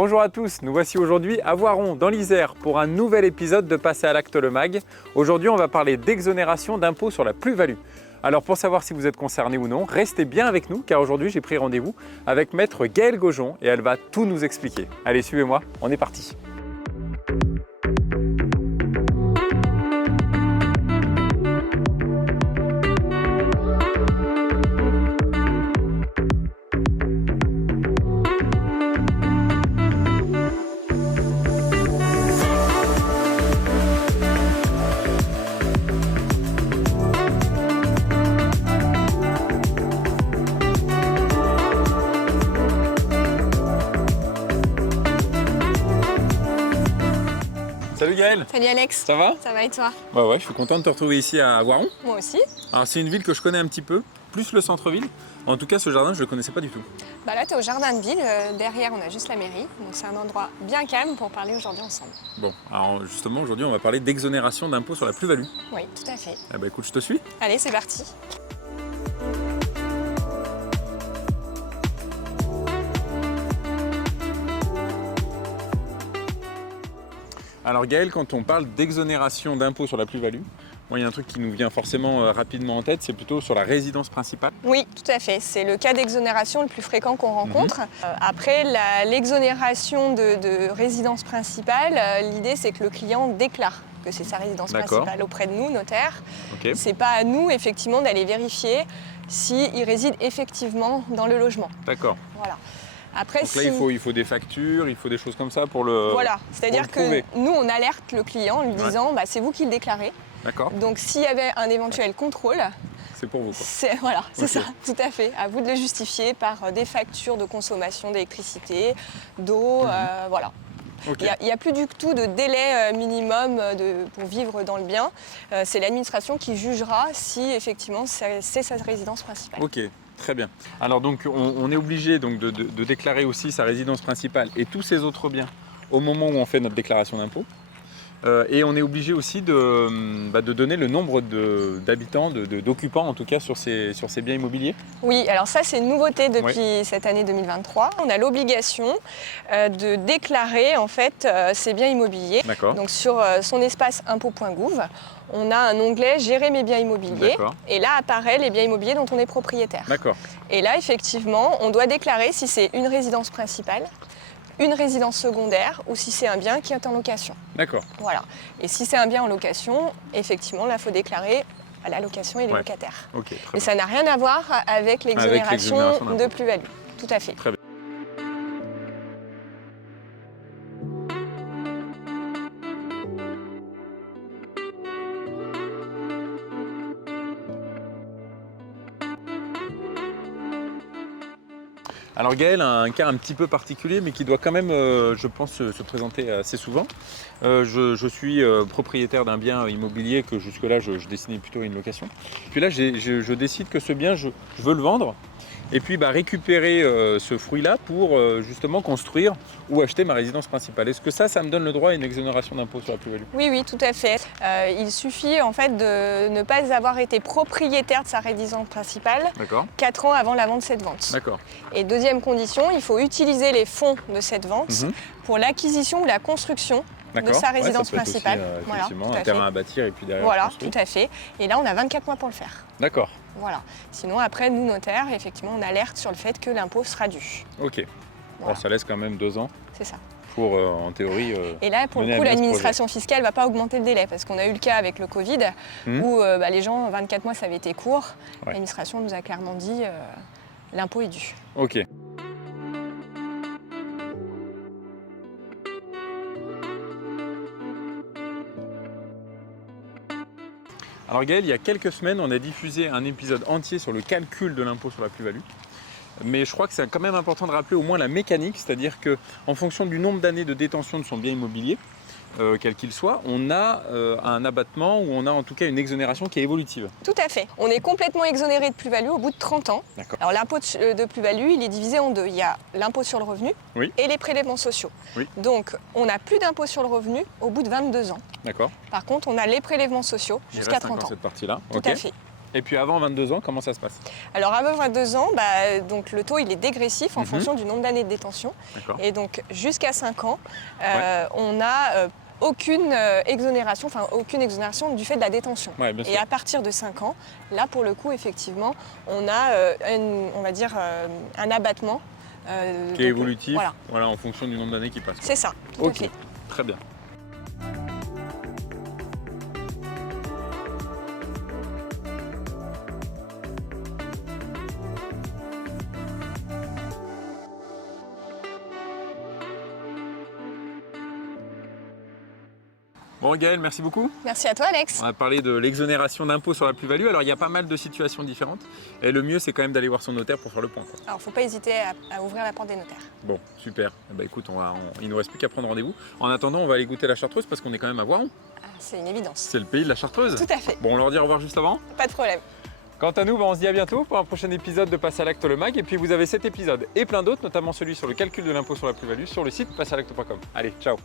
Bonjour à tous, nous voici aujourd'hui à Voiron, dans l'Isère, pour un nouvel épisode de Passer à l'acte le MAG. Aujourd'hui, on va parler d'exonération d'impôt sur la plus-value. Alors pour savoir si vous êtes concerné ou non, restez bien avec nous, car aujourd'hui j'ai pris rendez-vous avec maître Gaëlle Gaujon et elle va tout nous expliquer. Allez, suivez-moi, on est parti. Salut Gaëlle. Salut Alex. Ça va? Ça va et toi? Bah ouais, je suis content de te retrouver ici à Voiron. Moi aussi. Alors c'est une ville que je connais un petit peu, plus le centre-ville. En tout cas, ce jardin, je ne le connaissais pas du tout. Bah là, tu es au jardin de ville. Derrière, on a juste la mairie. Donc c'est un endroit bien calme pour parler aujourd'hui ensemble. Bon, alors justement, aujourd'hui, on va parler d'exonération d'impôt sur la plus-value. Oui, tout à fait. Eh ben écoute, je te suis. Allez, c'est parti. Alors Gaëlle, quand on parle d'exonération d'impôt sur la plus-value, moi il y a un truc qui nous vient forcément rapidement en tête, c'est plutôt sur la résidence principale. Oui, tout à fait. C'est le cas d'exonération le plus fréquent qu'on rencontre. Après, l'exonération de résidence principale, l'idée c'est que le client déclare que c'est sa résidence principale auprès de nous, notaire. Okay. C'est pas à nous effectivement d'aller vérifier s'il réside effectivement dans le logement. D'accord. Voilà. Après, donc là, il faut des factures, il faut des choses comme ça pour le. Voilà, c'est-à-dire que nous, on alerte le client en lui disant bah, c'est vous qui le déclarez. D'accord. Donc s'il y avait un éventuel contrôle, c'est pour vous. Voilà, c'est ça, tout à fait. À vous de le justifier par des factures de consommation d'électricité, d'eau, voilà. Okay. Il n'y a plus du tout de délai minimum pour vivre dans le bien. C'est l'administration qui jugera si effectivement c'est sa résidence principale. Ok. Très bien. Alors donc on est obligé donc, de déclarer aussi sa résidence principale et tous ses autres biens au moment où on fait notre déclaration d'impôt. Et on est obligé aussi de donner le nombre d'habitants, d'occupants en tout cas sur ces biens immobiliers. Oui, alors ça c'est une nouveauté depuis cette année 2023. On a l'obligation de déclarer en fait ces biens immobiliers. D'accord. Donc sur son espace impôt.gouv, on a un onglet Gérer mes biens immobiliers. Et là apparaît les biens immobiliers dont on est propriétaire. D'accord. Et là effectivement, on doit déclarer si c'est une résidence principale, une résidence secondaire ou si c'est un bien qui est en location. D'accord. Voilà. Et si c'est un bien en location, effectivement, là, il faut déclarer à la location et les locataires. Okay, mais ça n'a rien à voir avec l'exonération de plus-value. Tout à fait. Très bien. Alors Gaëlle a un cas un petit peu particulier, mais qui doit quand même, je pense, se présenter assez souvent. Je suis propriétaire d'un bien immobilier que jusque-là, je destinais plutôt à une location. Puis là, je décide que ce bien, je veux le vendre. Et puis récupérer ce fruit-là pour justement construire ou acheter ma résidence principale. Est-ce que ça me donne le droit à une exonération d'impôt sur la plus-value? Oui, oui, tout à fait. Il suffit en fait de ne pas avoir été propriétaire de sa résidence principale 4 ans avant la vente de cette vente. D'accord. Et deuxième condition, il faut utiliser les fonds de cette vente pour l'acquisition ou la construction de sa résidence principale. Aussi, effectivement, un terrain à bâtir et puis derrière. Voilà, tout à fait. Et là, on a 24 mois pour le faire. D'accord. Voilà. Sinon, après, nous, notaires, effectivement, on alerte sur le fait que l'impôt sera dû. Ok. Voilà. Alors, ça laisse quand même 2 ans. C'est ça. Pour, en théorie. Et là, pour le coup, l'administration fiscale ne va pas augmenter le délai parce qu'on a eu le cas avec le Covid où les gens, 24 mois, ça avait été court. L'administration nous a clairement dit l'impôt est dû. Ok. Alors Gaëlle, il y a quelques semaines, on a diffusé un épisode entier sur le calcul de l'impôt sur la plus-value. Mais je crois que c'est quand même important de rappeler au moins la mécanique, c'est-à-dire qu'en fonction du nombre d'années de détention de son bien immobilier, quel qu'il soit, on a un abattement ou on a en tout cas une exonération qui est évolutive. Tout à fait. On est complètement exonéré de plus-value au bout de 30 ans. Alors l'impôt de plus-value, il est divisé en deux. Il y a l'impôt sur le revenu et les prélèvements sociaux. Donc on n'a plus d'impôt sur le revenu au bout de 22 ans. D'accord. Par contre, on a les prélèvements sociaux jusqu'à 30 ans. Cette partie-là. Tout à fait. Et puis avant 22 ans, comment ça se passe? Alors avant 22 ans, donc le taux il est dégressif en fonction du nombre d'années de détention. Et donc jusqu'à 5 ans, on n'a aucune exonération du fait de la détention. Et à partir de 5 ans, là pour le coup effectivement, on a un abattement. Qui est évolutif, voilà, en fonction du nombre d'années qui passent. C'est ça, tout à fait. Très bien. Bon Gaëlle, merci beaucoup. Merci à toi Alex. On a parlé de l'exonération d'impôt sur la plus-value. Alors il y a pas mal de situations différentes. Et le mieux c'est quand même d'aller voir son notaire pour faire le point. Alors il ne faut pas hésiter à ouvrir la porte des notaires. Bon, super. Écoute, il ne nous reste plus qu'à prendre rendez-vous. En attendant, on va aller goûter la chartreuse parce qu'on est quand même à Voiron. C'est une évidence. C'est le pays de la chartreuse. Tout à fait. Bon, on leur dit au revoir juste avant? Pas de problème. Quant à nous, on se dit à bientôt pour un prochain épisode de Passe à l'acte le mag. Et puis vous avez cet épisode et plein d'autres, notamment celui sur le calcul de l'impôt sur la plus-value sur le site passealacte.com. Allez, ciao.